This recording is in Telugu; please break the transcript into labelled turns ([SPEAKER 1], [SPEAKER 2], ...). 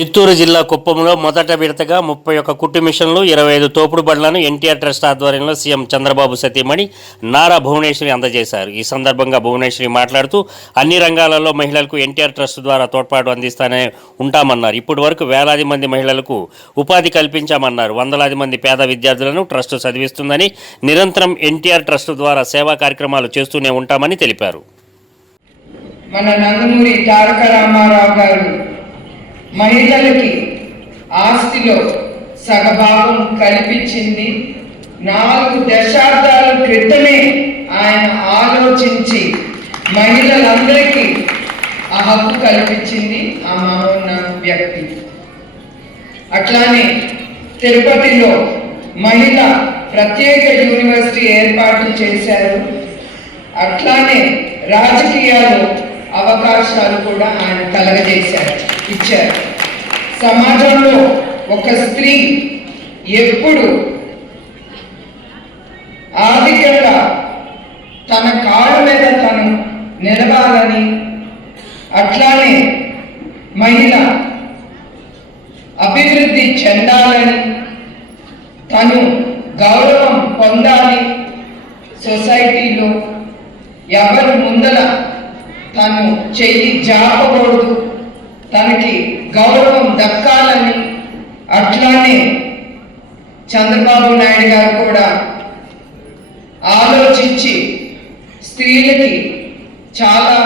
[SPEAKER 1] చిత్తూరు జిల్లా కుప్పంలో మొదట విడతగా ముప్పై ఒక్క కుట్టు మిషన్లు ఇరవై ఐదు తోపుడు బండ్లను ఎన్టీఆర్ ట్రస్ట్ ఆధ్వర్యంలో సీఎం చంద్రబాబు సతీమణి నారా భువనేశ్వరి అందజేశారు. ఈ సందర్భంగా భువనేశ్వరి మాట్లాడుతూ అన్ని రంగాలలో మహిళలకు ఎన్టీఆర్ ట్రస్ట్ ద్వారా తోడ్పాటు అందిస్తానే ఉంటామన్నారు. ఇప్పటి వరకు వేలాది మంది మహిళలకు ఉపాధి కల్పించామన్నారు. వందలాది మంది పేద విద్యార్థులను ట్రస్ట్ చదివిస్తుందని నిరంతరం ఎన్టీఆర్ ట్రస్ట్ ద్వారా సేవా కార్యక్రమాలు చేస్తూనే ఉంటామని తెలిపారు.
[SPEAKER 2] మన నందమూరి తారక రామారావు గారు మహిళలకి ఆస్తిలో సగభాగం కల్పించింది. నాలుగు దశాబ్దాల క్రితమే ఆయన ఆలోచించి మహిళలందరికీ ఆ హక్కు కల్పించింది ఆ మహోన్న వ్యక్తి. అట్లానే తిరుపతిలో మహిళ ప్రత్యేక యూనివర్సిటీ ఏర్పాటు చేశారు. అట్లానే రాజకీయాలు అవకాశాలు కూడా ఆయన కలగజేశారు. ఇచ్చారు. సమాజంలో ఒక స్త్రీ ఎప్పుడు ఆధిక్యంగా తన కాళ్ళ మీద తను నిలవాలని అట్లానే మహిళ అభివృద్ధి చెందాలని తను గౌరవం పొందాలి సొసైటీలో ఎవరి ముందల తను చెయ్యి జాపకూడదు. తనకి గౌరవం దక్కాలని అట్లానే చంద్రబాబు నాయుడు గారు కూడా ఆలోచించి స్త్రీలకి చాలా